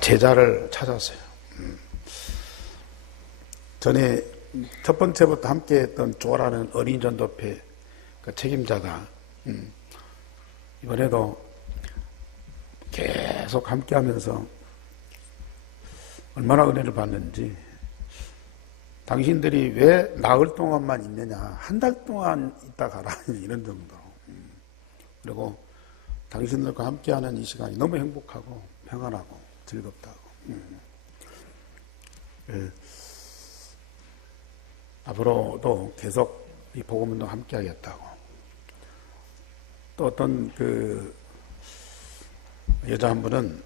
제자를 찾았어요. 전에 첫 번째부터 함께했던 조라는 어린이 전도회 그 책임자가 이번에도 계속 함께하면서 얼마나 은혜를 받는지, 당신들이 왜 나흘 동안만 있느냐, 한 달 동안 있다 가라, 이런 정도로. 그리고 당신들과 함께하는 이 시간이 너무 행복하고 평안하고 즐겁다고. 앞으로도 계속 이 복음운동 함께하겠다고. 또 어떤 그 여자 한 분은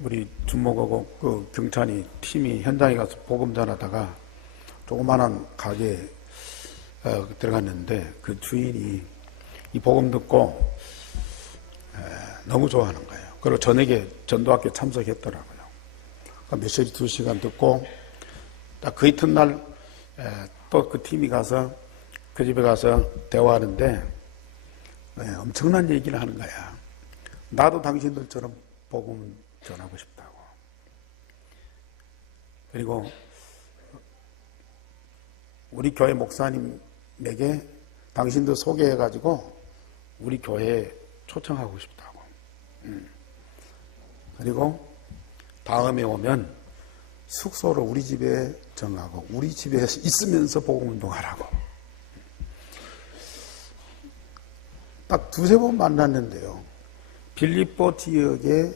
우리 준목하고 그 경찬이 팀이 현장에 가서 복음 전하다가 조그마한 가게에 들어갔는데 그 주인이 이 복음 듣고 너무 좋아하는 거예요. 그리고 저녁에 전도학교 참석했더라고요. 몇 시간, 2시간 듣고 딱 그 이튿날 또 그 팀이 가서 그 집에 가서 대화하는데 엄청난 얘기를 하는 거야. 나도 당신들처럼 복음 전하고 싶다고. 그리고 우리 교회 목사님에게 당신들 소개해가지고 우리 교회에 초청하고 싶다고. 그리고 다음에 오면 숙소를 우리 집에 정하고 우리 집에 있으면서 복음운동하라고. 딱 2-3번 만났는데요. 빌립보 지역에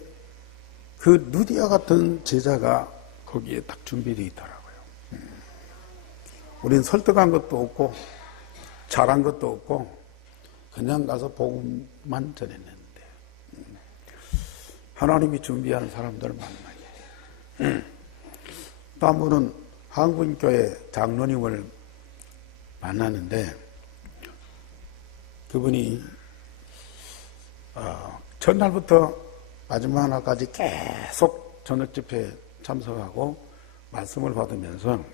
그 누디아 같은 제자가 거기에 딱 준비되어 있더라고요. 우리는 설득한 것도 없고 잘한 것도 없고 그냥 가서 복음만 전했는데 하나님이 준비하는 사람들을 만나게. 또 한 분은 한국교회 장로님을 만났는데 그분이 첫날부터 마지막 날까지 계속 저녁 집회에 참석하고 말씀을 받으면서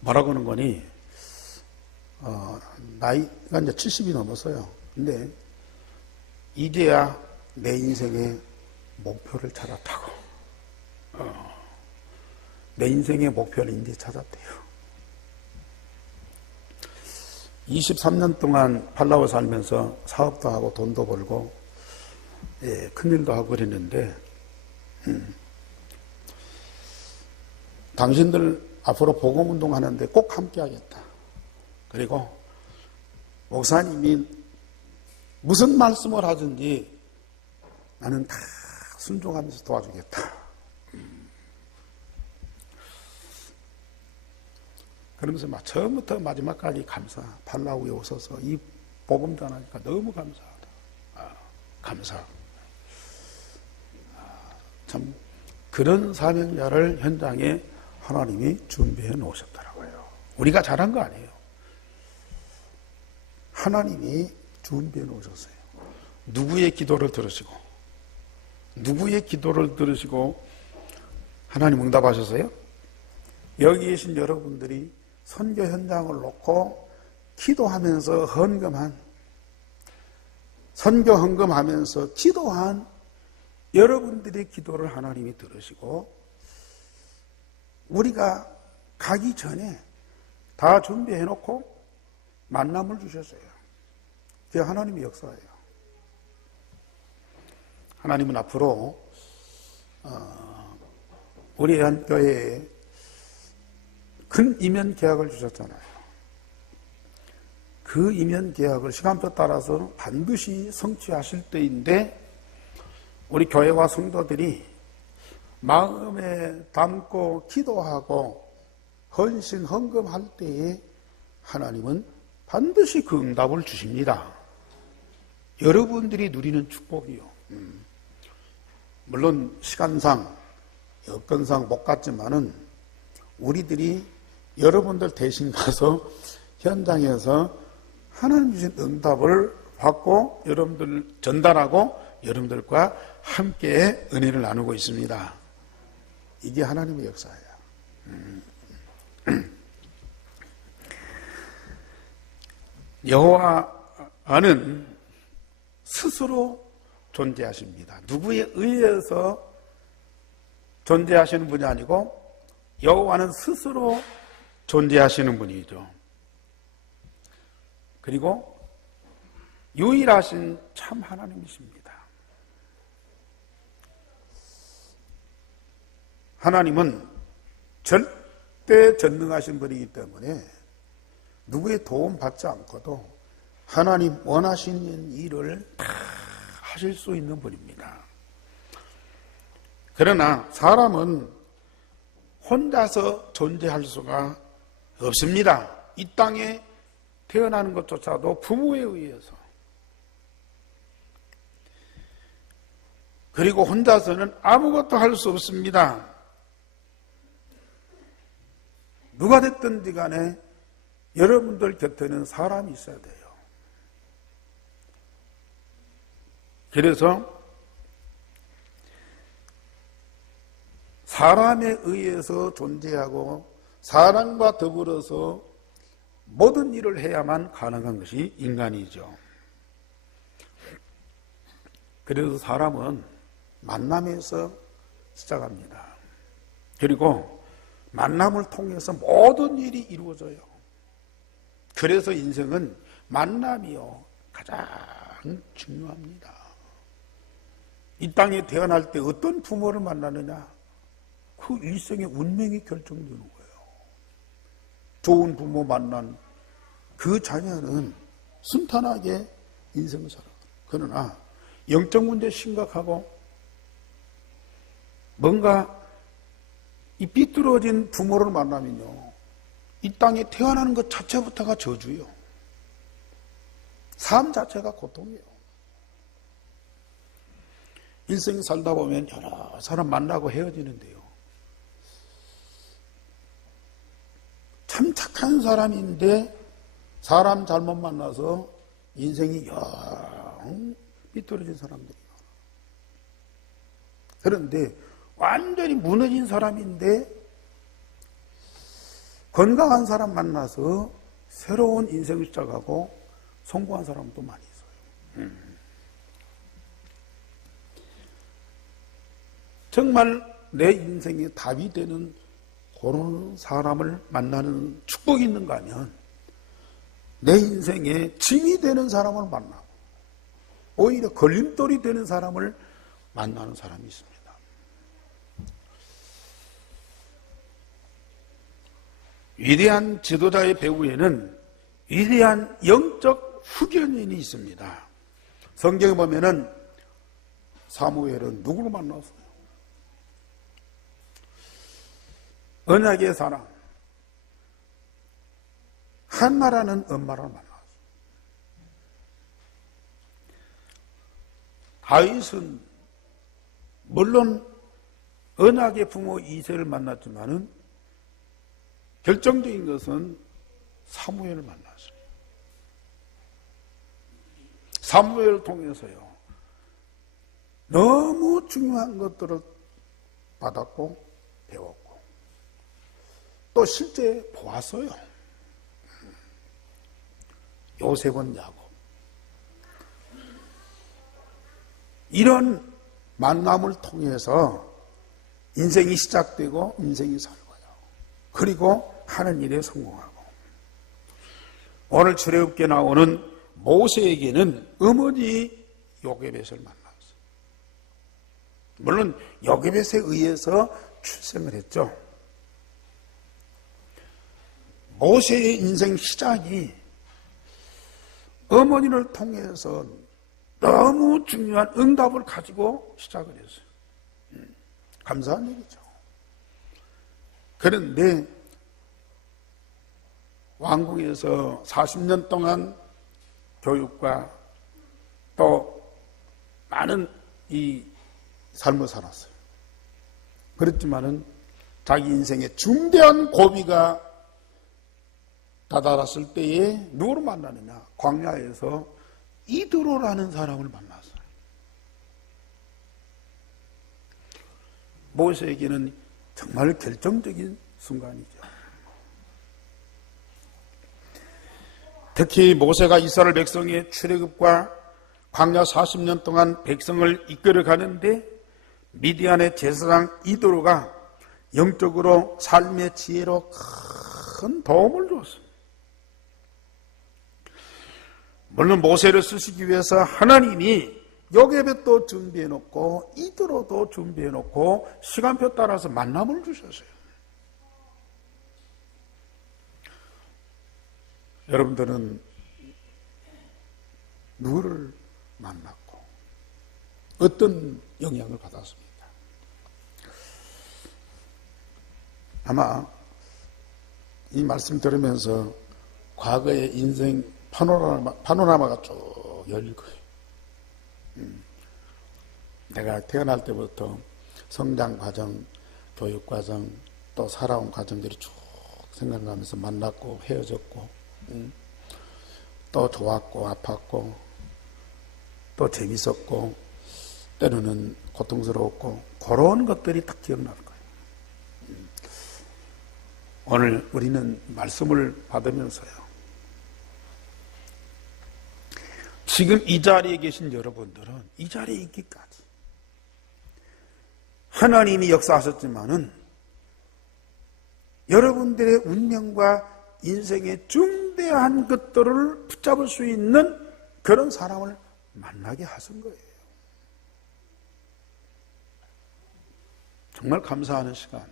뭐라고 하는 거니, 나이가 이제 70이 넘었어요. 근데 이제야 내 인생의 목표를 찾았다고. 내 인생의 목표를 이제 찾았대요. 23년 동안 팔라우 살면서 사업도 하고 돈도 벌고 큰일도 하고 그랬는데 당신들 앞으로 복음운동 하는데 꼭 함께 하겠다. 그리고 목사님이 무슨 말씀을 하든지 나는 다 순종하면서 도와주겠다. 그러면서 막 처음부터 마지막까지 팔라우에 오셔서 이 복음 전하니까 너무 감사하다. 감사. 참 그런 사명자를 현장에 하나님이 준비해 놓으셨더라고요. 우리가 잘한 거 아니에요. 하나님이 준비해 놓으셨어요. 누구의 기도를 들으시고 하나님 응답하셨어요? 여기 계신 여러분들이 선교 현장을 놓고 기도하면서 선교 헌금하면서 기도한 여러분들의 기도를 하나님이 들으시고 우리가 가기 전에 다 준비해 놓고 만남을 주셨어요. 그게 하나님의 역사예요. 하나님은 앞으로 우리 한교회에 큰 이면 계약을 주셨잖아요. 그 이면 계약을 시간표 따라서 반드시 성취하실 때인데 우리 교회와 성도들이 마음에 담고 기도하고 헌신 헌금할 때에 하나님은 반드시 그 응답을 주십니다. 여러분들이 누리는 축복이요. 물론 시간상 여건상 못 갔지만은 우리들이 여러분들 대신 가서 현장에서 하나님 주신 응답을 받고 여러분들 전달하고 여러분들과 함께 은혜를 나누고 있습니다. 이게 하나님의 역사예요. 여호와는 스스로 존재하십니다. 누구에 의해서 존재하시는 분이 아니고 여호와는 스스로 존재하시는 분이죠. 그리고 유일하신 참 하나님이십니다. 하나님은 절대 전능하신 분이기 때문에 누구의 도움 받지 않고도 하나님 원하시는 일을 다 하실 수 있는 분입니다. 그러나 사람은 혼자서 존재할 수가 없습니다. 이 땅에 태어나는 것조차도 부모에 의해서, 그리고 혼자서는 아무것도 할 수 없습니다. 누가 됐든지 간에 여러분들 곁에는 사람이 있어야 돼요. 그래서 사람에 의해서 존재하고 사람과 더불어서 모든 일을 해야만 가능한 것이 인간이죠. 그래서 사람은 만남에서 시작합니다. 그리고 만남을 통해서 모든 일이 이루어져요. 그래서 인생은 만남이요 가장 중요합니다. 이 땅에 태어날 때 어떤 부모를 만나느냐, 그 일생의 운명이 결정되는 거예요. 좋은 부모 만난 그 자녀는 순탄하게 인생을 살아요. 그러나 영적 문제 심각하고 뭔가 이 삐뚤어진 부모를 만나면요, 이 땅에 태어나는 것 자체부터가 저주요. 삶 자체가 고통이에요. 일생 살다 보면 여러 사람 만나고 헤어지는데요, 참 착한 사람인데 사람 잘못 만나서 인생이 영 삐뚤어진 사람들이 많아요. 그런데 완전히 무너진 사람인데 건강한 사람 만나서 새로운 인생을 시작하고 성공한 사람도 많이 있어요. 정말 내 인생에 답이 되는 그런 사람을 만나는 축복이 있는가 하면 내 인생에 짐이 되는 사람을 만나고 오히려 걸림돌이 되는 사람을 만나는 사람이 있습니다. 위대한 지도자의 배후에는 위대한 영적 후견인이 있습니다. 성경에 보면은 사무엘은 누구를 만났어요? 언약의 사람 한나라는 엄마를 만났어요. 다윗은 물론 언약의 부모 이새를 만났지만은 결정적인 것은 사무엘을 만났어요. 사무엘을 통해서요, 너무 중요한 것들을 받았고 배웠고 또 실제 보았어요. 요셉은 야곱. 이런 만남을 통해서 인생이 시작되고 인생이 살고요. 그리고 하는 일에 성공하고. 오늘 출애굽기에 나오는 모세에게는 어머니 요게벳을 만났어요. 물론 요게벳에 의해서 출생을 했죠. 모세의 인생 시작이 어머니를 통해서 너무 중요한 응답을 가지고 시작을 했어요. 감사한 일이죠. 그런데 왕궁에서 40년 동안 교육과 또 많은 이 삶을 살았어요. 그렇지만은 자기 인생에 중대한 고비가 다다랐을 때에 누구를 만나느냐? 광야에서 이드로라는 사람을 만났어요. 모세에게는 정말 결정적인 순간이죠. 특히 모세가 이스라엘 백성의 출애굽과 광야 40년 동안 백성을 이끌어 가는데 미디안의 제사장 이도로가 영적으로 삶의 지혜로 큰 도움을 줬습니다. 물론 모세를 쓰시기 위해서 하나님이 요게벳도 준비해놓고 이도로도 준비해놓고 시간표 따라서 만남을 주셨어요. 여러분들은 누구를 만났고 어떤 영향을 받았습니까? 아마 이 말씀 들으면서 과거의 인생 파노라마가 쭉 열릴 거예요. 내가 태어날 때부터 성장 과정, 교육 과정, 또 살아온 과정들이 쭉 생각나면서 만났고 헤어졌고, 또 좋았고 아팠고, 또 재밌었고, 때로는 고통스러웠고, 그런 것들이 딱 기억날 거예요. 오늘 우리는 말씀을 받으면서요, 지금 이 자리에 계신 여러분들은 이 자리에 있기까지 하나님이 역사하셨지만은 여러분들의 운명과 인생의 중대한 것들을 붙잡을 수 있는 그런 사람을 만나게 하신 거예요. 정말 감사하는 시간.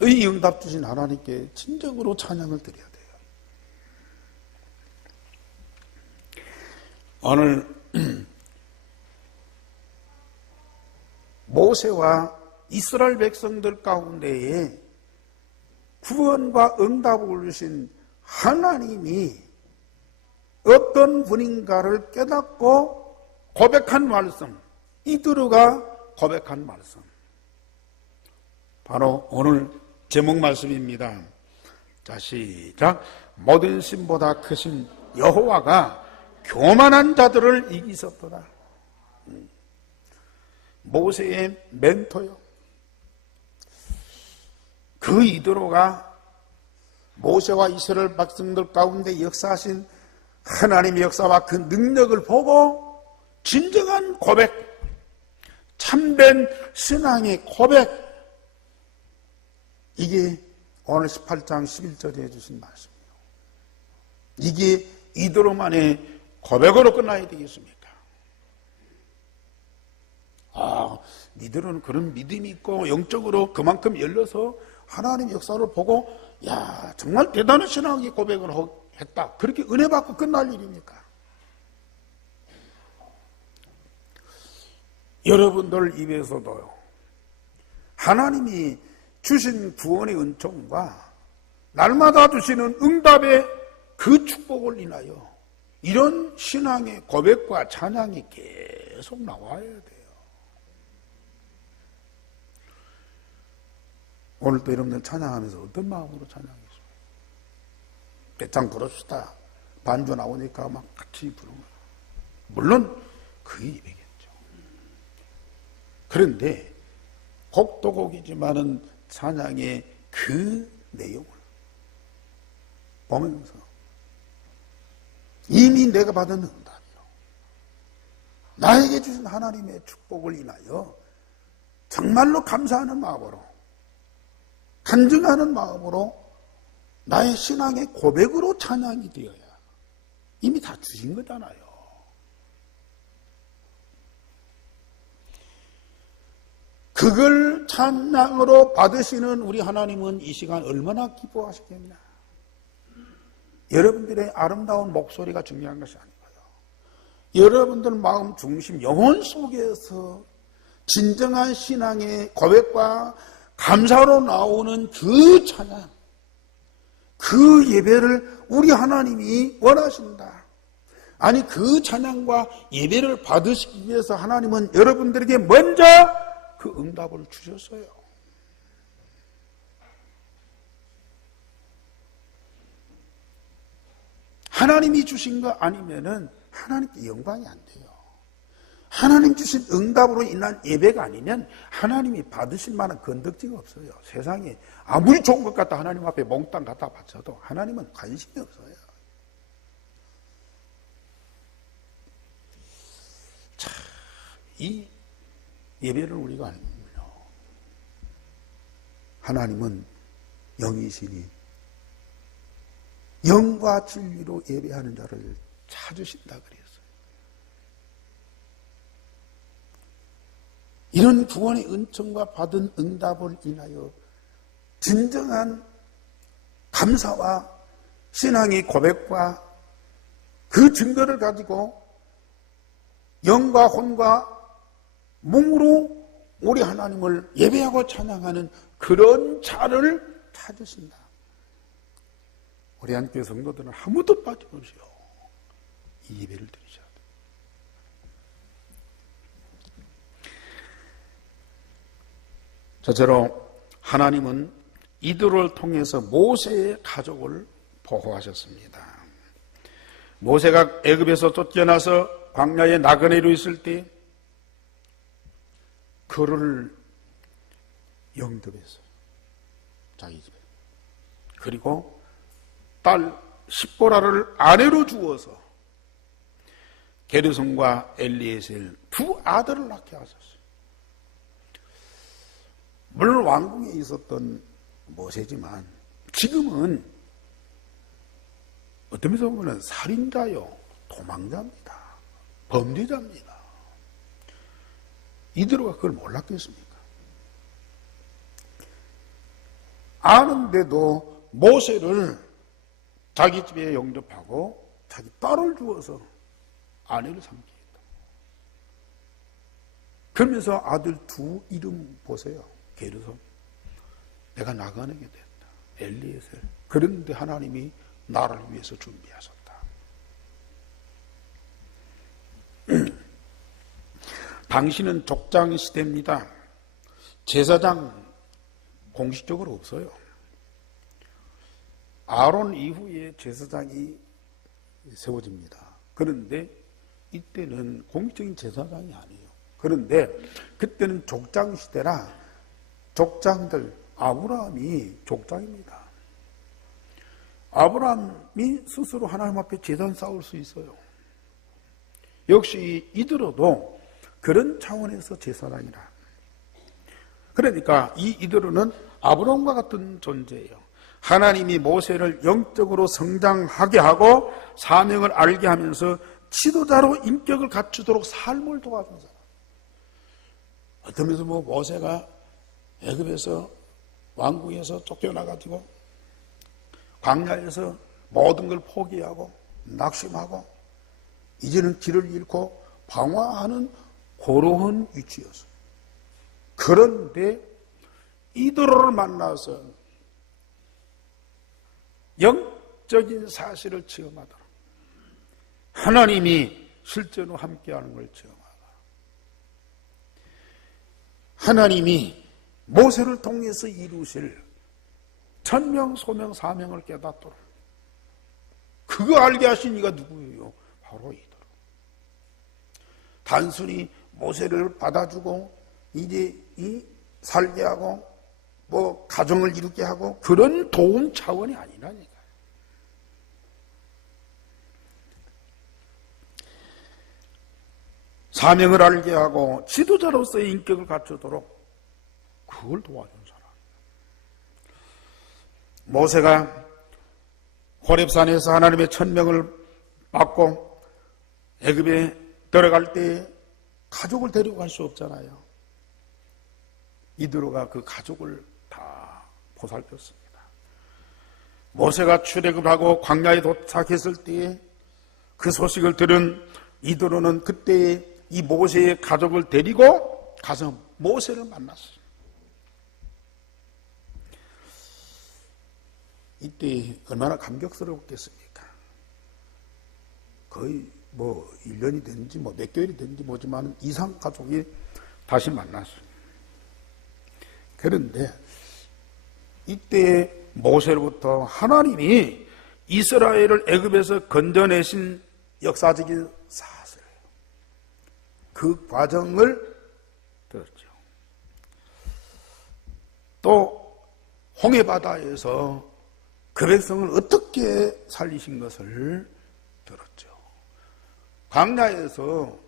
의 응답 주신 하나님께 진정으로 찬양을 드려야 돼요. 오늘 모세와 이스라엘 백성들 가운데에 구원과 응답을 주신 하나님이 어떤 분인가를 깨닫고 고백한 말씀, 이도로가 고백한 말씀, 바로 오늘 제목 말씀입니다. 자, 시작. 모든 신보다 크신 여호와가 교만한 자들을 이기셨도다. 모세의 멘토요. 그 이도로가 모세와 이스라엘 백성들 가운데 역사하신 하나님의 역사와 그 능력을 보고 진정한 고백, 참된 신앙의 고백, 이게 오늘 18장 11절에 해주신 말씀이에요. 이게 이도로만의 고백으로 끝나야 되겠습니까? 니들은 그런 믿음이 있고 영적으로 그만큼 열려서 하나님 역사를 보고 야, 정말 대단한 신앙의 고백을 했다, 그렇게 은혜 받고 끝날 일입니까? 여러분들 입에서도요, 하나님이 주신 구원의 은총과 날마다 주시는 응답의 그 축복을 인하여 이런 신앙의 고백과 찬양이 계속 나와야 돼요. 오늘도 여러분들 찬양하면서 어떤 마음으로 찬양했어요? 배창 부릅시다. 반주 나오니까 막 같이 부르는 거예요. 물론 그 입이겠죠. 그런데 곡도 곡이지만은 찬양의 그 내용을 보면서 이미 내가 받은 응답이요, 나에게 주신 하나님의 축복을 인하여 정말로 감사하는 마음으로, 간증하는 마음으로 나의 신앙의 고백으로 찬양이 되어야 이미 다 주신 거잖아요. 그걸 찬양으로 받으시는 우리 하나님은 이 시간 얼마나 기뻐하시겠냐. 여러분들의 아름다운 목소리가 중요한 것이 아니고요, 여러분들 마음 중심, 영혼 속에서 진정한 신앙의 고백과 감사로 나오는 그 찬양, 그 예배를 우리 하나님이 원하신다. 아니, 그 찬양과 예배를 받으시기 위해서 하나님은 여러분들에게 먼저 그 응답을 주셨어요. 하나님이 주신 거 아니면은 하나님께 영광이 안 돼요. 하나님 주신 응답으로 인한 예배가 아니면 하나님이 받으실 만한 건덕지가 없어요. 세상에 아무리 좋은 것 같다 하나님 앞에 몽땅 갖다 바쳐도 하나님은 관심이 없어요. 이 예배를 우리가 알면요, 하나님은 영이시니 영과 진리로 예배하는 자를 찾으신다 그랬어요. 이런 구원의 은총과 받은 응답을 인하여 진정한 감사와 신앙의 고백과 그 증거를 가지고 영과 혼과 몸으로 우리 하나님을 예배하고 찬양하는 그런 자를 찾으신다. 우리 한교회 성도들은 아무도 빠짐없이요 이 예배를 드리셔야 돼요. 첫째로 하나님은 이들을 통해서 모세의 가족을 보호하셨습니다. 모세가 애굽에서 쫓겨나서 광야에 나그네로 있을 때 그를 영접했어요. 자기 집에. 그리고 딸 십보라를 아내로 주어서 게르손과 엘리에셀 두 아들을 낳게 하셨어요. 물론 왕궁에 있었던 모세지만 지금은 어떤 면에서 보면 살인자요, 도망자입니다. 범죄자입니다. 이들가 그걸 몰랐겠습니까? 아는데도 모세를 자기 집에 영접하고 자기 딸을 주어서 아내를 삼게 했다. 그러면서 아들 두 이름 보세요. 게르손. 내가 나가게 됐다. 엘리에셀. 그런데 하나님이 나를 위해서 준비하셨다. 당신은 족장 시대입니다. 제사장 공식적으로 없어요. 아론 이후에 제사장이 세워집니다. 그런데 이때는 공식적인 제사장이 아니에요. 그런데 그때는 족장 시대라 족장들, 아브라함이 족장입니다. 아브라함이 스스로 하나님 앞에 제단 쌓을 수 있어요. 역시 이들어도 그런 차원에서 제사장이라. 그러니까 이들은 아브라함과 같은 존재예요. 하나님이 모세를 영적으로 성장하게 하고 사명을 알게 하면서 지도자로 인격을 갖추도록 삶을 도와준 사람. 어떤 면에서 모세가 애굽에서 왕궁에서 쫓겨나가지고 광야에서 모든 걸 포기하고 낙심하고 이제는 길을 잃고 방황하는 고로한 위치였어요. 그런데 이들을 만나서 영적인 사실을 체험하도록 하나님이 실제로 함께하는 걸 체험하도록 하나님이 모세를 통해서 이루실 천명, 소명, 사명을 깨닫도록 그거 알게 하신 이가 누구예요? 바로 이들. 단순히 모세를 받아주고 이제 살게 하고 뭐 가정을 이루게 하고 그런 도움 차원이 아니라니까요. 사명을 알게 하고 지도자로서의 인격을 갖추도록 그걸 도와준 사람. 모세가 호렙산에서 하나님의 천명을 받고 애굽에 들어갈 때 가족을 데리고 갈 수 없잖아요. 이드로가 그 가족을 다 보살폈습니다. 모세가 출애굽을 하고 광야에 도착했을 때에 그 소식을 들은 이드로는 그때 이 모세의 가족을 데리고 가서 모세를 만났어요. 이때 얼마나 감격스러웠겠습니까? 거의 1년이 됐는지 몇 개월이 됐는지 모르지만 이상 가족이 다시 만났어요. 그런데 이때 모세로부터 하나님이 이스라엘을 애굽에서 건져내신 역사적인 사실, 그 과정을 들었죠. 또 홍해바다에서 그 백성을 어떻게 살리신 것을 들었죠. 광야에서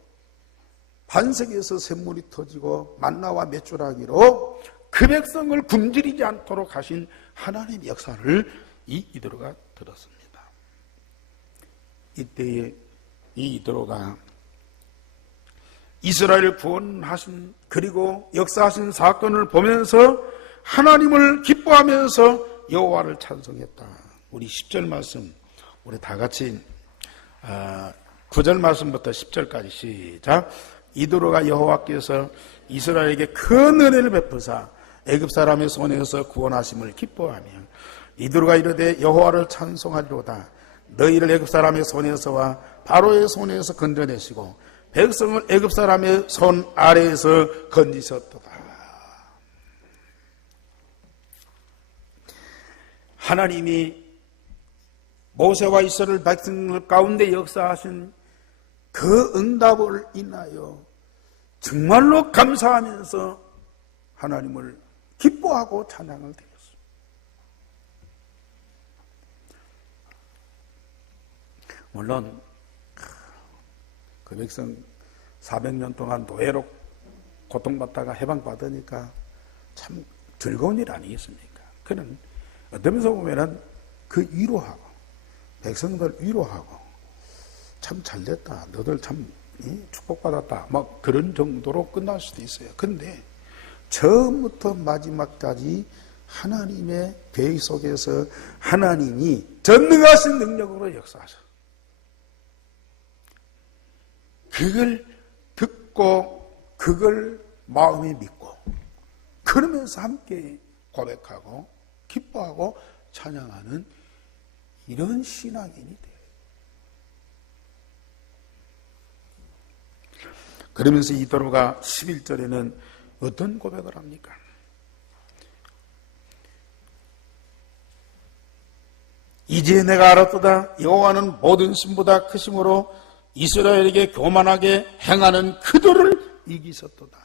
반석에서 샘물이 터지고 만나와 맷줄하기로 그 백성을 굶주리지 않도록 하신 하나님의 역사를 이 이드로가 들었습니다. 이때에 이 이드로가 이스라엘을 구원하신 그리고 역사하신 사건을 보면서 하나님을 기뻐하면서 여호와를 찬송했다. 우리 10절 말씀 우리 다 같이 9절 말씀부터 10절까지 시작. 이드로가 여호와께서 이스라엘에게 큰 은혜를 베푸사 애굽 사람의 손에서 구원하심을 기뻐하며 이드로가 이르되 여호와를 찬송하리로다. 너희를 애굽 사람의 손에서와 바로의 손에서 건져내시고 백성을 애굽 사람의 손 아래에서 건지셨도다. 하나님이 모세와 이스라엘 백성들 가운데 역사하신 그 응답을 인하여 정말로 감사하면서 하나님을 기뻐하고 찬양을 드렸습니다. 물론 그 백성 400년 동안 노예로 고통받다가 해방받으니까 참 즐거운 일 아니겠습니까? 그는 어떤 면에서 보면은 그 위로하고 백성들 위로하고 참 잘됐다, 너들 참 축복받았다, 막 그런 정도로 끝날 수도 있어요. 그런데 처음부터 마지막까지 하나님의 계획 속에서 하나님이 전능하신 능력으로 역사하셔. 그걸 듣고 그걸 마음에 믿고 그러면서 함께 고백하고 기뻐하고 찬양하는 이런 신앙인이 돼요. 그러면서 이드로가 11절에는 어떤 고백을 합니까? 이제 내가 알았도다. 여호와는 모든 신보다 크심으로 이스라엘에게 교만하게 행하는 그들을 이기셨도다.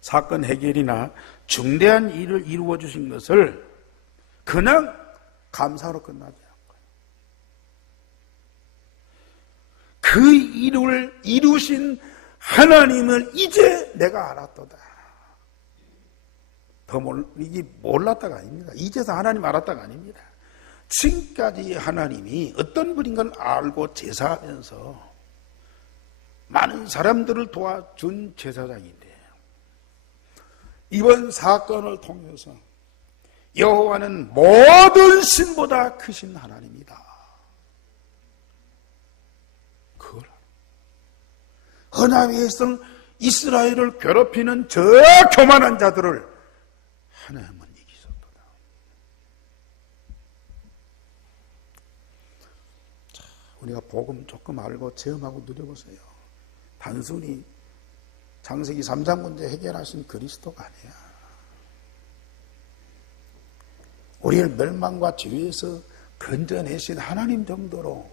사건 해결이나 중대한 일을 이루어 주신 것을 그냥 감사로 끝나지 않고요. 그 일을 이루신 하나님을 이제 내가 알았도다. 이게 몰랐다가 아닙니다. 이제서 하나님 알았다가 아닙니다. 지금까지 하나님이 어떤 분인 걸 알고 제사하면서 많은 사람들을 도와준 제사장인데 이번 사건을 통해서 여호와는 모든 신보다 크신 하나님이다. 그걸 하나님의 백성 이스라엘을 괴롭히는 저 교만한 자들을 하나님은 이기셨도다. 자, 우리가 복음 조금 알고 체험하고 누려보세요. 단순히 창세기 3장 문제 해결하신 그리스도가 아니야. 우리를 멸망과 죄에서 건져내신 하나님 정도로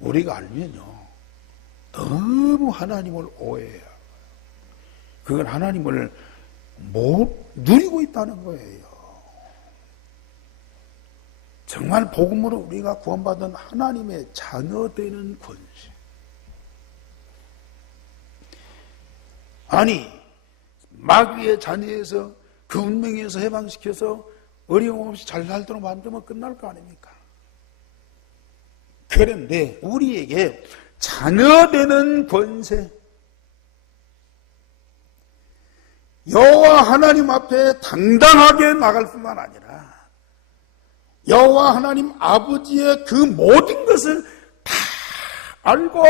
우리가 알면요, 너무 하나님을 오해해요. 그건 하나님을 못 누리고 있다는 거예요. 정말 복음으로 우리가 구원받은 하나님의 자녀되는 권세. 아니, 마귀의 자녀에서 그 운명에서 해방시켜서 어려움 없이 잘 살도록 만들면 끝날 거 아닙니까? 그런데 우리에게 자녀되는 권세, 여호와 하나님 앞에 당당하게 나갈 뿐만 아니라 여호와 하나님 아버지의 그 모든 것을 다 알고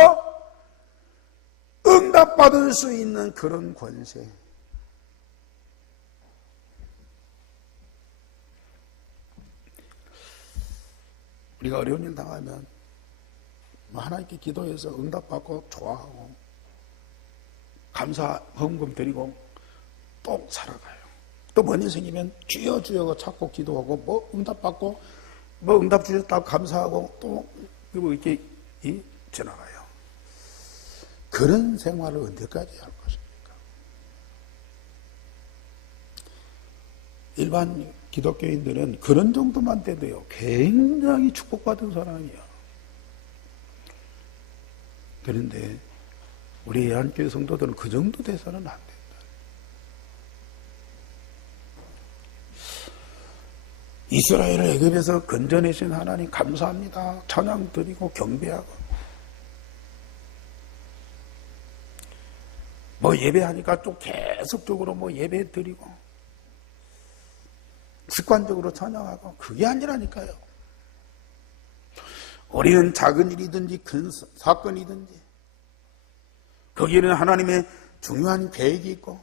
응답받을 수 있는 그런 권세. 우리가 어려운 일 당하면 하나님께 기도해서 응답받고 좋아하고 감사 헌금 드리고 또 살아가요. 또 뭔 일 생기면 주여 주여 찾고 기도하고 뭐 응답받고 뭐 응답 주셨다고 감사하고 또 이렇게 지나가요. 그런 생활을 언제까지 할 것입니까? 일반 기독교인들은 그런 정도만 돼도요 굉장히 축복받은 사람이에요. 그런데 우리 예한교회 성도들은 그 정도 돼서는 안 된다. 이스라엘을 애굽에서 건져내신 하나님 감사합니다. 찬양 드리고 경배하고 뭐 예배하니까 또 계속적으로 뭐 예배 드리고 습관적으로 찬양하고 그게 아니라니까요. 우리는 작은 일이든지 큰 사건이든지 거기에는 하나님의 중요한 계획이 있고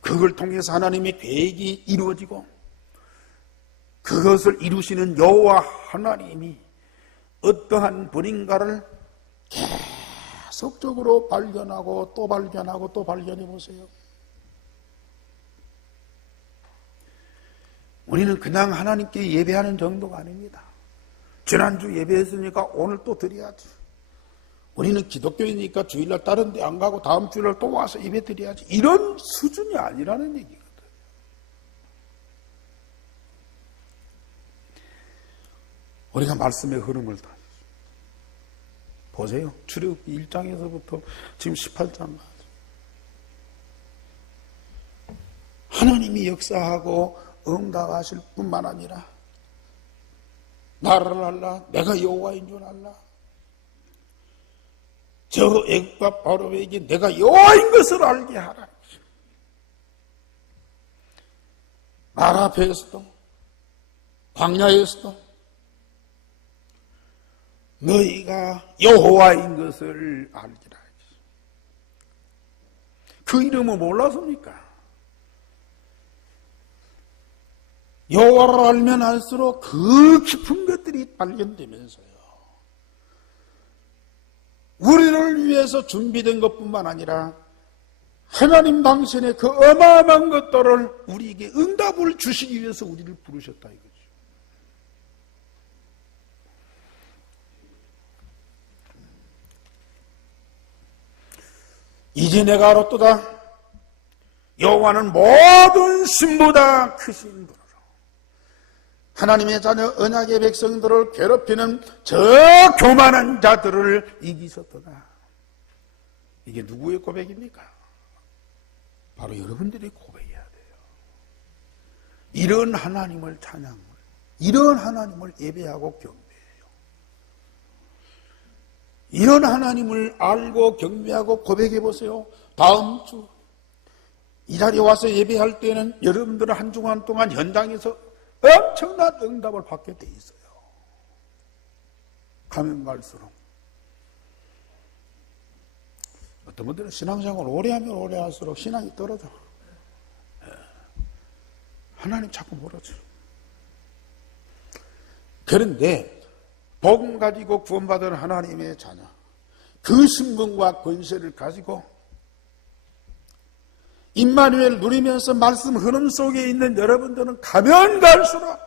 그걸 통해서 하나님의 계획이 이루어지고 그것을 이루시는 여호와 하나님이 어떠한 분인가를 계속적으로 발견하고 또 발견하고 또 발견해 보세요. 우리는 그냥 하나님께 예배하는 정도가 아닙니다. 지난주 예배했으니까 오늘 또 드려야지. 우리는 기독교이니까 주일날 다른 데 안 가고 다음 주일날 또 와서 예배 드려야지. 이런 수준이 아니라는 얘기거든. 우리가 말씀의 흐름을 다 보세요. 출애굽기 1장에서부터 지금 18장까지 하나님이 역사하고 응답하실 뿐만 아니라 나를 알라, 내가 여호와인 줄 알라. 저 애굽과 바로에게 내가 여호와인 것을 알게 하라. 말 앞에서도 광야에서도 너희가 여호와인 것을 알기라. 그 이름을 몰랐습니까? 여호와를 알면 알수록 그 깊은 것들이 발견되면서요. 우리를 위해서 준비된 것뿐만 아니라 하나님 당신의 그 어마어마한 것들을 우리에게 응답을 주시기 위해서 우리를 부르셨다 이거죠. 이제 내가 알았도다. 여호와는 모든 신보다 크신 분으로 하나님의 자녀 언약의 백성들을 괴롭히는 저 교만한 자들을 이기셨도다. 이게 누구의 고백입니까? 바로 여러분들이 고백해야 돼요. 이런 하나님을 찬양을, 이런 하나님을 예배하고 경배해요. 이런 하나님을 알고 경배하고 고백해 보세요. 다음 주 이 자리에 와서 예배할 때는 여러분들은 한 주간 동안 현장에서 엄청난 응답을 받게 돼 있어요. 가면 갈수록. 어떤 분들은 신앙생활 오래 하면 오래 할수록 신앙이 떨어져. 하나님 자꾸 멀어져. 그런데 복음 가지고 구원받은 하나님의 자녀, 그 신분과 권세를 가지고 임마누엘 누리면서 말씀 흐름 속에 있는 여러분들은 가면 갈수록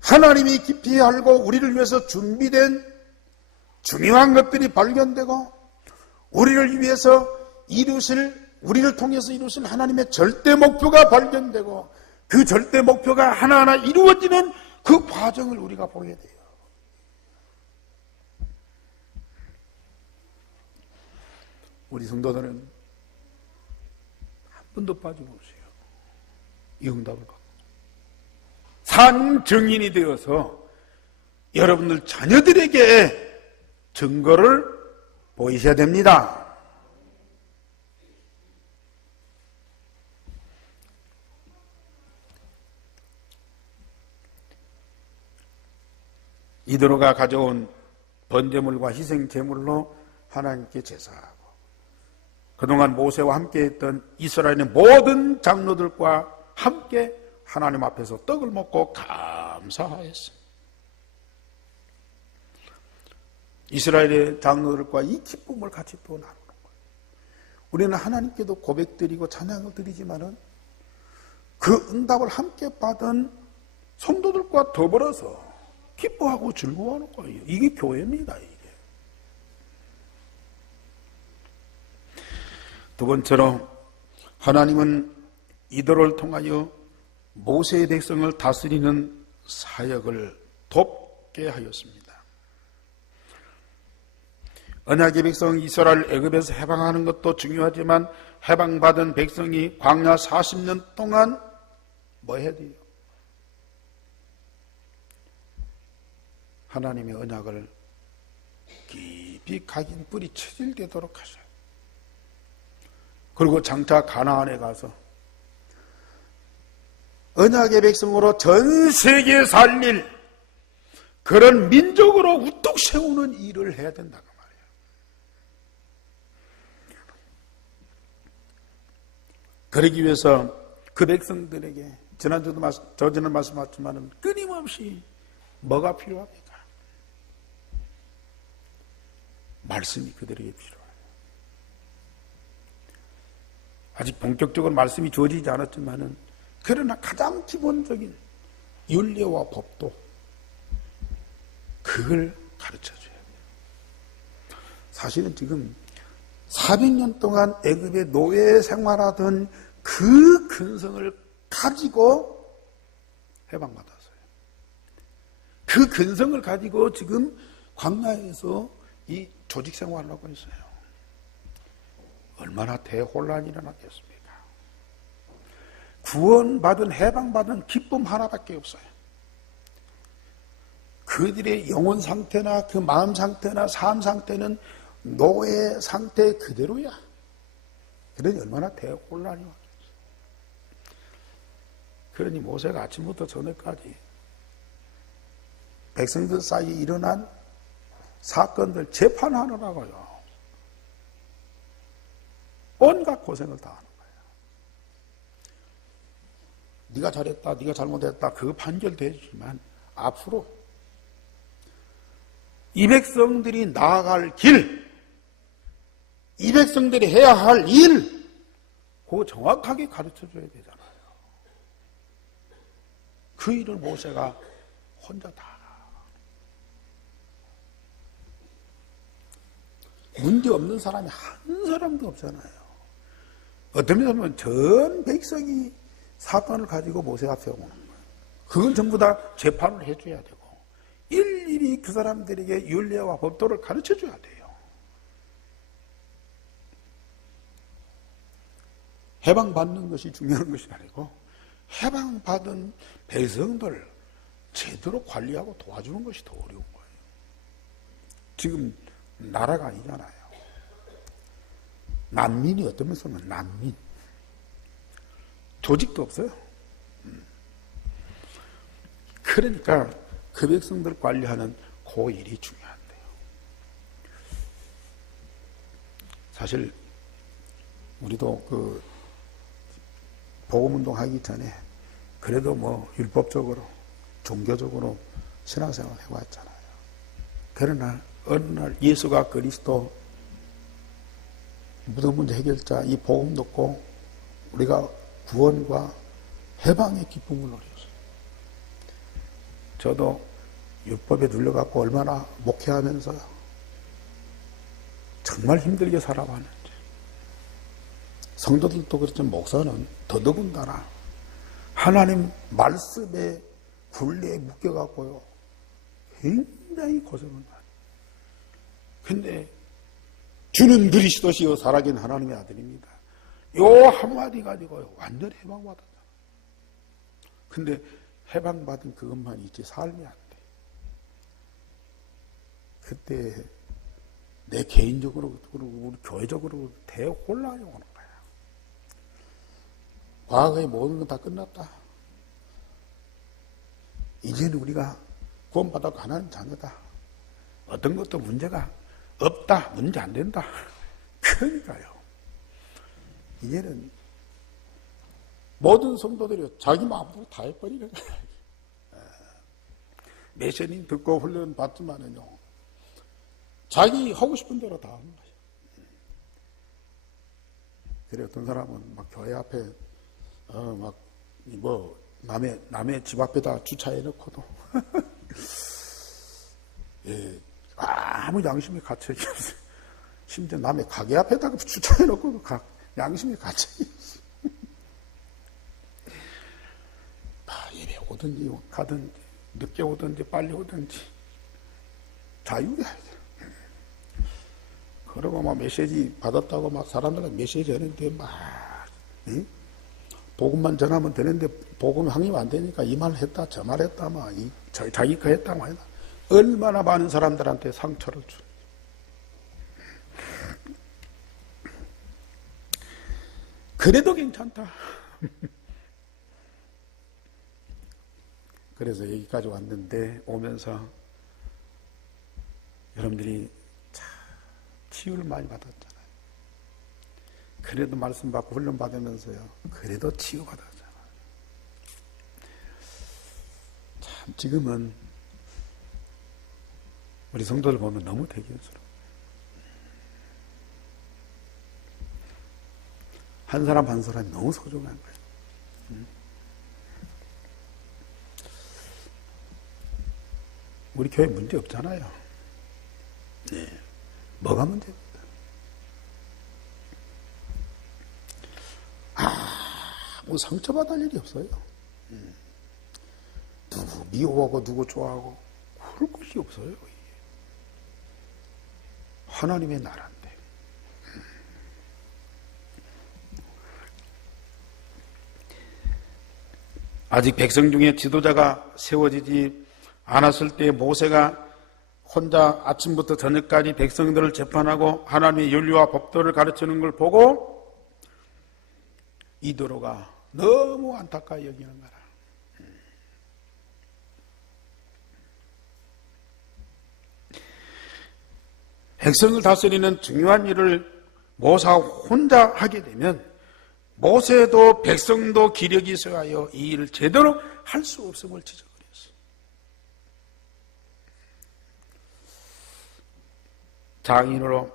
하나님이 깊이 알고 우리를 위해서 준비된 중요한 것들이 발견되고 우리를 위해서 우리를 통해서 이루실 하나님의 절대 목표가 발견되고 그 절대 목표가 하나하나 이루어지는 그 과정을 우리가 보게 돼요. 우리 성도들은 한 번도 빠짐없어요. 이 응답을 갖고 산 증인이 되어서 여러분들 자녀들에게 증거를 보이셔야 됩니다. 이드로가 가져온 번제물과 희생제물로 하나님께 제사하고 그동안 모세와 함께했던 이스라엘의 모든 장로들과 함께 하나님 앞에서 떡을 먹고 감사하였습니다. 이스라엘의 장로들과 이 기쁨을 같이 또 나누는 거예요. 우리는 하나님께도 고백드리고 찬양을 드리지만은 그 응답을 함께 받은 성도들과 더불어서 기뻐하고 즐거워하는 거예요. 이게 교회입니다. 이게. 두 번째로 하나님은 이들을 통하여 모세의 백성을 다스리는 사역을 돕게 하였습니다. 언약의 백성 이스라엘 애굽에서 해방하는 것도 중요하지만 해방받은 백성이 광야 40년 동안 뭐 해야 돼요? 하나님의 언약을 깊이 각인 뿌리 체질되도록 하셔요. 그리고 장차 가나안에 가서 언약의 백성으로 전 세계에 살릴 그런 민족으로 우뚝 세우는 일을 해야 된다고 말이에요. 그러기 위해서 그 백성들에게 저전에 말씀하셨지만 끊임없이 뭐가 필요합니까? 말씀이 그들에게 필요해요. 아직 본격적으로 말씀이 주어지지 않았지만은 그러나 가장 기본적인 윤리와 법도 그걸 가르쳐줘야 돼요. 사실은 지금 400년 동안 애굽의 노예 생활하던 그 근성을 가지고 해방받았어요. 그 근성을 가지고 지금 광야에서 이 조직 생활을 하고 있어요. 얼마나 대혼란이 일어났겠습니까? 구원받은 해방받은 기쁨 하나밖에 없어요. 그들의 영혼 상태나 그 마음 상태나 삶 상태는 노예 상태 그대로야. 그러니 얼마나 대혼란이 왔겠어요. 그러니 모세가 아침부터 저녁까지 백성들 사이에 일어난 사건들 재판하느라고요. 온갖 고생을 다 하는 거예요. 네가 잘했다, 네가 잘못했다, 그거 판결되지만 앞으로 이 백성들이 나아갈 길, 이 백성들이 해야 할 일, 그거 정확하게 가르쳐줘야 되잖아요. 그 일을 모세가 혼자 다. 문제 없는 사람이 한 사람도 없잖아요. 어떤 면에 보면 전 백성이 사건을 가지고 모세 앞에 오는 거예요. 그건 전부 다 재판을 해줘야 되고 일일이 그 사람들에게 윤리와 법도를 가르쳐줘야 돼요. 해방받는 것이 중요한 것이 아니고 해방받은 백성들 제대로 관리하고 도와주는 것이 더 어려운 거예요. 지금 나라가 아니잖아요. 난민이 어떤 면에서 보면 난민. 조직도 없어요. 그러니까 그 백성들 관리하는 그 일이 중요한데요. 사실 우리도 그 복음운동 하기 전에 그래도 뭐 율법적으로 종교적으로 신앙생활을 해왔잖아요. 그러나 어느 날 예수가 그리스도 무덤 문제 해결자 이 복음 듣고 우리가 구원과 해방의 기쁨을 누렸어요. 저도 율법에 눌려갖고 얼마나 목회하면서 정말 힘들게 살아왔는지 성도들도 그렇지만 목사는 더더군다나 하나님 말씀에 굴레에 묶여갖고요 굉장히 고생을 많이. 근데 주는 그리스도시요 살아계신 하나님의 아들입니다. 요 한마디 가지고요 완전 해방받았다. 근데 해방받은 그것만 있지 삶이 안 돼. 그때 내 개인적으로 그리고 우리 교회적으로 대혼란이 오는 거야. 과거의 모든 건 다 끝났다. 이제는 우리가 구원받아 가는 자녀다. 어떤 것도 문제가 없다. 문제 안 된다. 그러니까요. 이제는 모든 성도들이 자기 마음대로 다 해버리는 거야. 메시지 듣고 훈련 받지만은요. 자기 하고 싶은 대로 다 하는 거예요. 그래 어떤 사람은 막 교회 앞에 남의 집 앞에다 주차해 놓고도 예, 아무 양심의 가책이 없어요. 심지어 남의 가게 앞에다가 주차해 놓고도 양심의 가책이 없어요. 예배 오든지 가든지 늦게 오든지 빨리 오든지 자유야. 그리고 막 메시지 받았다고 막 사람들한테 메시지 하는데 막, 응? 복음만 전하면 되는데 복음 확립 안 되니까 이 말 했다, 저 말 했다, 막, 자기 거 했다, 막, 얼마나 많은 사람들한테 상처를 주. 그래도 괜찮다. 그래서 여기까지 왔는데 오면서 여러분들이 참 치유를 많이 받았잖아요. 그래도 말씀 받고 훈련 받으면서요. 그래도 치유 받았잖아요. 참 지금은 우리 성도들 보면 너무 대견스러워. 한 사람 한 사람이 너무 소중한 거예요. 우리 교회 문제 없잖아요. 네. 뭐가 문제입니다. 뭐 상처받을 일이 없어요. 누구 미워하고 누구 좋아하고 그럴 것이 없어요. 하나님의 나라인데. 아직 백성 중에 지도자가 세워지지 않았을 때 모세가 혼자 아침부터 저녁까지 백성들을 재판하고 하나님의 윤리와 법도를 가르치는 걸 보고 이도로가 너무 안타까이 여기는 거라. 백성을 다스리는 중요한 일을 모세가 혼자 하게 되면 모세도 백성도 기력이 있어야 하여 이 일을 제대로 할 수 없음을 지적을 했어요. 장인으로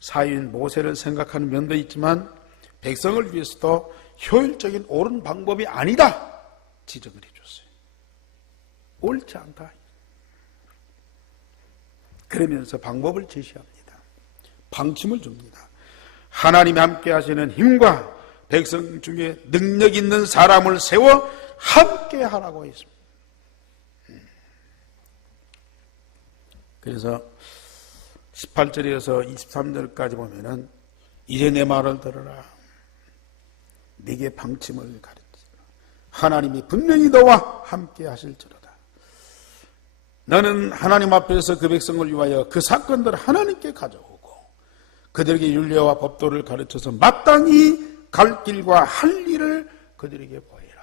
사유인 모세를 생각하는 면도 있지만 백성을 위해서도 효율적인 옳은 방법이 아니다 지적을 해줬어요. 옳지 않다. 그러면서 방법을 제시합니다. 방침을 줍니다. 하나님이 함께 하시는 힘과 백성 중에 능력 있는 사람을 세워 함께 하라고 했습니다. 그래서 18절에서 23절까지 보면은 이제 내 말을 들어라. 네게 방침을 가르치라. 하나님이 분명히 너와 함께 하실지로다. 너는 하나님 앞에서 그 백성을 위하여 그 사건들을 하나님께 가져오고 그들에게 윤례와 법도를 가르쳐서 마땅히 갈 길과 할 일을 그들에게 보이라.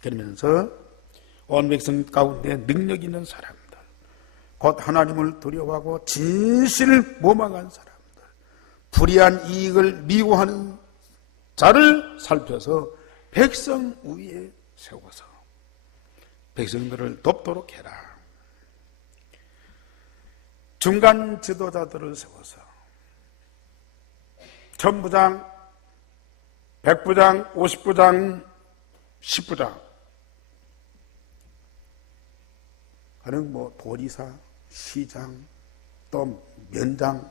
그러면서 온 백성 가운데 능력 있는 사람들, 곧 하나님을 두려워하고 진실을 모망한 사람들, 불의한 이익을 미워하는 자를 살펴서 백성 위에 세워서 백성들을 돕도록 해라. 중간 지도자들을 세워서 천부장, 백부장, 50부장, 10부장, 그는 뭐 도지사, 시장, 또 면장,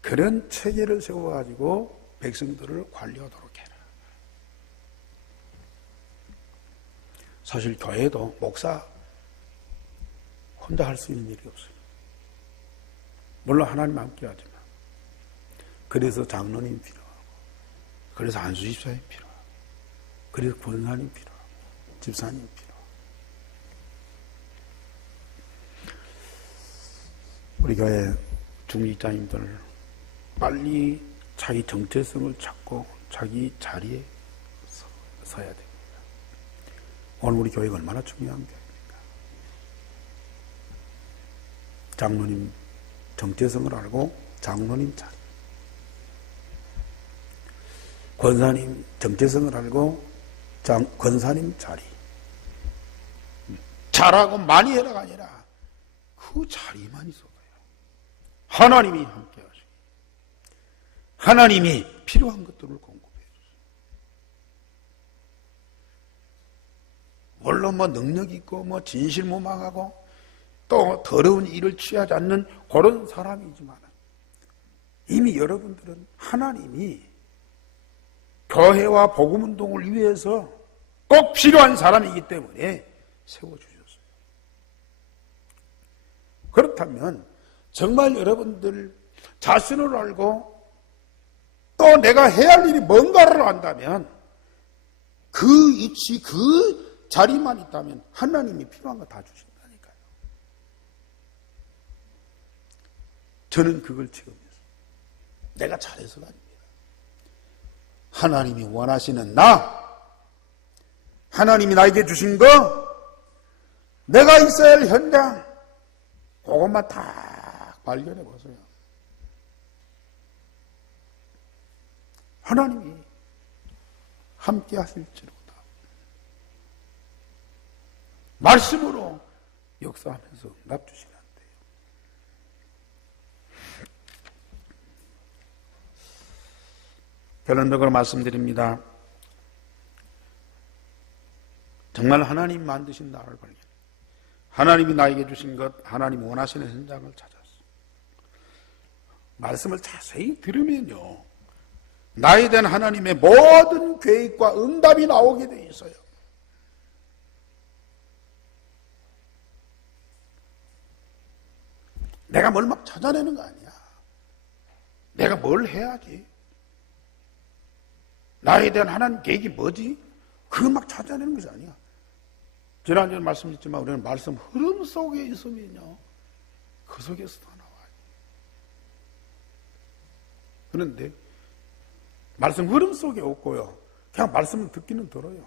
그런 체계를 세워가지고 백성들을 관리하도록 해라. 사실 교회도 목사 혼자 할 수 있는 일이 없어요. 물론 하나님 함께 하지만 그래서 장로님 필요하고 그래서 안수집사님 필요하고 그래서 권사님 필요하고 집사님 필요하고 우리 교회 중직자님들 빨리 자기 정체성을 찾고 자기 자리에 서야 됩니다. 오늘 우리 교회가 얼마나 중요한 교회입니까? 장로님 정체성을 알고 장로님 자리, 권사님 정체성을 알고 권사님 자리, 잘하고 많이 해라가 아니라 그 자리만 있어도요. 하나님이 함께 하시고 하나님이 필요한 것들을 공급해 주세요. 물론 뭐 능력 있고 뭐 진실무망하고 또 더러운 일을 취하지 않는 그런 사람이지만 이미 여러분들은 하나님이 교회와 복음운동을 위해서 꼭 필요한 사람이기 때문에 세워주셨어요. 그렇다면 정말 여러분들 자신을 알고 또 내가 해야 할 일이 뭔가를 안다면 그 위치, 그 자리만 있다면 하나님이 필요한 거 다 주신다니까요. 저는 그걸 체험했어요. 내가 잘해서가 아닙니다. 하나님이 원하시는 하나님이 나에게 주신 거, 내가 있어야 할 현장, 그것만 다 발견해 보세요. 하나님이 함께 하실지로다. 말씀으로 역사하면서 응답주시면 안 돼요. 결론적으로 말씀드립니다. 정말 하나님 만드신 나를 발견, 하나님이 나에게 주신 것, 하나님 원하시는 현장을 찾았어. 말씀을 자세히 들으면요, 나에 대한 하나님의 모든 계획과 응답이 나오게 돼 있어요. 내가 뭘 막 찾아내는 거 아니야. 내가 뭘 해야지. 나에 대한 하나님 계획이 뭐지? 그걸 막 찾아내는 것이 아니야. 지난주에 말씀드렸지만 우리는 말씀 흐름 속에 있으면요, 그 속에서 다 나와요. 그런데 말씀 흐름 속에 없고요, 그냥 말씀을 듣기는 들어요.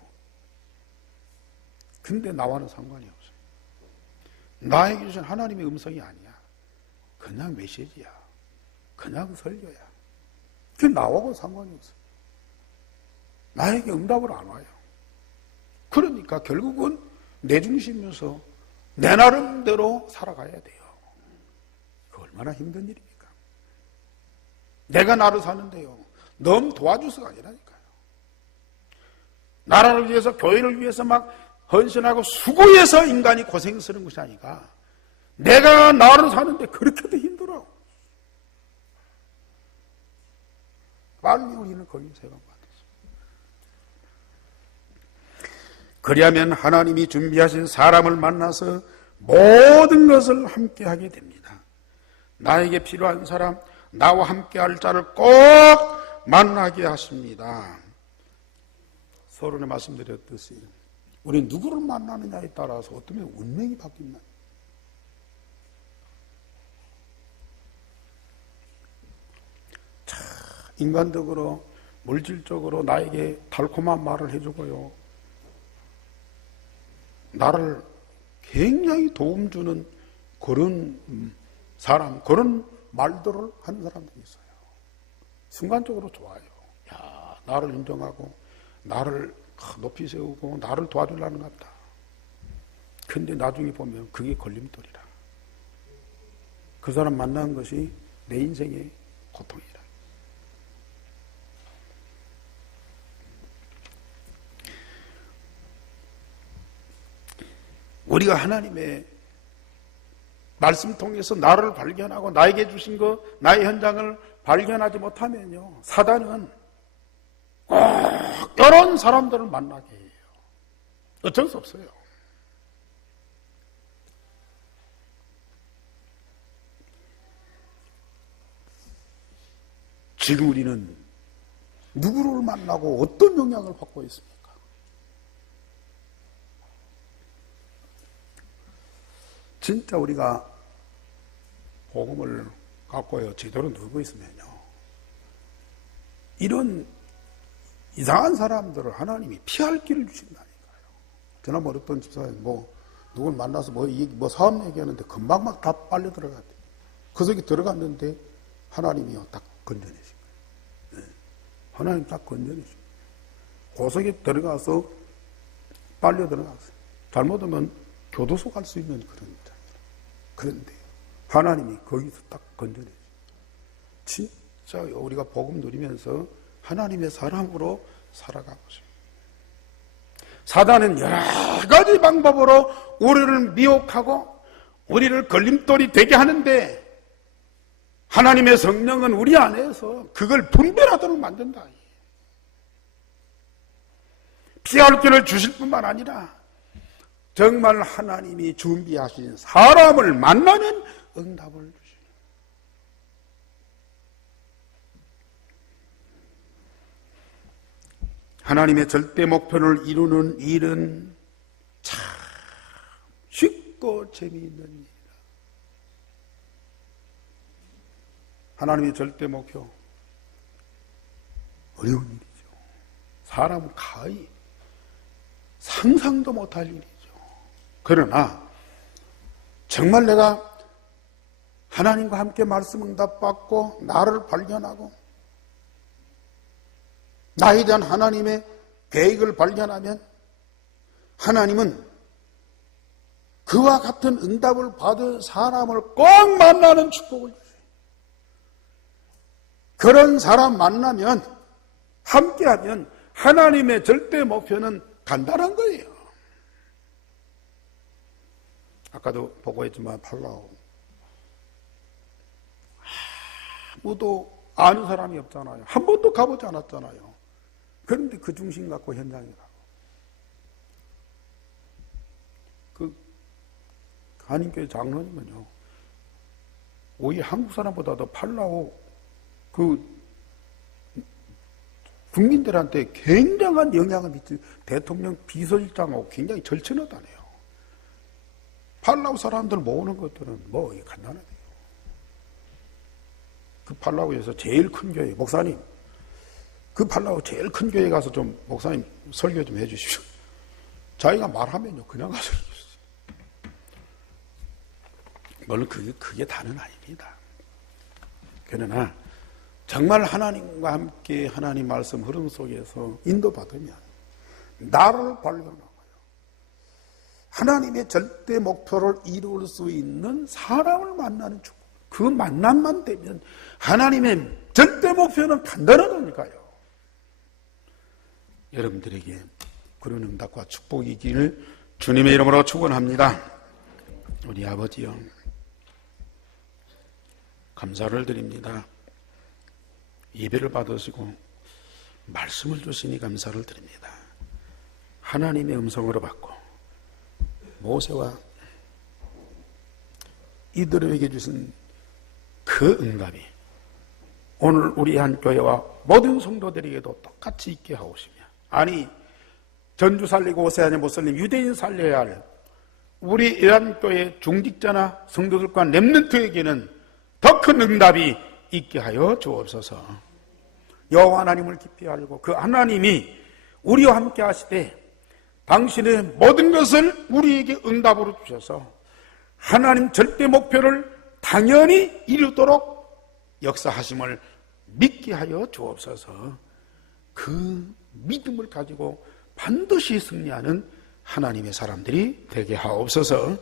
근데 나와는 상관이 없어요. 나에게 주신 하나님의 음성이 아니야. 그냥 메시지야. 그냥 설교야. 그게 나하고 상관이 없어요. 나에게 응답을 안 와요. 그러니까 결국은 내 중심이어서 내 나름대로 살아가야 돼요. 그 얼마나 힘든 일입니까? 내가 나를 사는데요, 너무 도와줘서가 아니라니까요. 나라를 위해서, 교회를 위해서 막 헌신하고 수고해서 인간이 고생스러운 것이 아니라 내가 나를 사는데 그렇게도 힘들어. 빨리 우리는 거기 세관받았어. 그리하면 하나님이 준비하신 사람을 만나서 모든 것을 함께 하게 됩니다. 나에게 필요한 사람, 나와 함께 할 자를 꼭 만나게 하십니다. 서론에 말씀드렸듯이 우리 누구를 만나느냐에 따라서 어쩌면 운명이 바뀝니다. 인간적으로, 물질적으로 나에게 달콤한 말을 해주고요, 나를 굉장히 도움 주는 그런 사람, 그런 말들을 하는 사람들이 있어요. 순간적으로 좋아요. 야, 나를 인정하고 나를 높이 세우고 나를 도와주려는 것 같다. 근데 나중에 보면 그게 걸림돌이라. 그 사람 만난 것이 내 인생의 고통이라. 우리가 하나님의 말씀 통해서 나를 발견하고 나에게 주신 것, 나의 현장을 발견하지 못하면요, 사단은 꼭 이런 사람들을 만나게 해요. 어쩔 수 없어요. 지금 우리는 누구를 만나고 어떤 영향을 받고 있습니까? 진짜 우리가 복음을 갖고요, 제대로 누르고 있으면요, 이런 이상한 사람들을 하나님이 피할 길을 주신다니까요. 지난번 어떤 집사님 누굴 만나서 사업 얘기하는데 금방 막 다 빨려 들어갔대. 그 속에 들어갔는데 하나님이요, 딱 건져내신 거예요. 네. 하나님 딱 건져내신 거예요. 그 속에 들어가서 빨려 들어갔어요. 잘못하면 교도소 갈 수 있는 그런 입장. 그런데 하나님이 거기서 딱 건져내죠. 진짜 우리가 복음 누리면서 하나님의 사람으로 살아가고 싶어요. 사단은 여러 가지 방법으로 우리를 미혹하고 우리를 걸림돌이 되게 하는데 하나님의 성령은 우리 안에서 그걸 분별하도록 만든다. 피할 길을 주실 뿐만 아니라 정말 하나님이 준비하신 사람을 만나는 응답을 주시는 거예요. 하나님의 절대 목표를 이루는 일은 참 쉽고 재미있는 일이라. 하나님의 절대 목표 어려운 일이죠. 사람은 거의 상상도 못할 일이죠. 그러나 정말 내가 하나님과 함께 말씀 응답받고 나를 발견하고 나에 대한 하나님의 계획을 발견하면 하나님은 그와 같은 응답을 받은 사람을 꼭 만나는 축복을 주세요. 그런 사람 만나면 함께하면 하나님의 절대 목표는 간단한 거예요. 아까도 보고했지만 팔라우 아무도 아는 사람이 없잖아요. 한 번도 가보지 않았잖아요. 그런데 그 중심 갖고 현장이라고. 그 한인교회 장로님은요, 오히려 한국 사람보다도 팔라우 그 국민들한테 굉장한 영향을 미칠 대통령 비서실장하고 굉장히 절친하다네요. 팔라우 사람들 모으는 것들은 뭐 간단하대요. 그 팔라우에서 제일 큰 교회 목사님, 그 팔라우 제일 큰 교회 가서 좀 목사님 설교 좀 해주십시오. 자기가 말하면요 그냥 가서 해주세요. 물론 그게 다는 아닙니다. 그러나 정말 하나님과 함께 하나님 말씀 흐름 속에서 인도받으면 나를 발견하고요, 하나님의 절대 목표를 이룰 수 있는 사람을 만나는 축복. 그 만남만 되면 하나님의 절대 목표는 간단한 거니까요. 여러분들에게 그런 응답과 축복이 있기를 주님의 이름으로 축원합니다. 우리 아버지요, 감사를 드립니다. 예배를 받으시고 말씀을 주시니 감사를 드립니다. 하나님의 음성으로 받고 모세와 이들에게 주신 그 응답이 오늘 우리 한 교회와 모든 성도들에게도 똑같이 있게 하오시며, 아니 전주 살리고 오세아냐 못 살림 유대인 살려야 할 우리 이한교회 중직자나 성도들과 렘넌트에게는 더 큰 응답이 있게 하여 주옵소서. 여호와 하나님을 깊이 알고 그 하나님이 우리와 함께 하시되 당신의 모든 것을 우리에게 응답으로 주셔서 하나님 절대 목표를 당연히 이루도록 역사하심을 믿게 하여 주옵소서. 그 믿음을 가지고 반드시 승리하는 하나님의 사람들이 되게 하옵소서.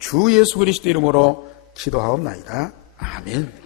주 예수 그리스도 이름으로 기도하옵나이다. 아멘.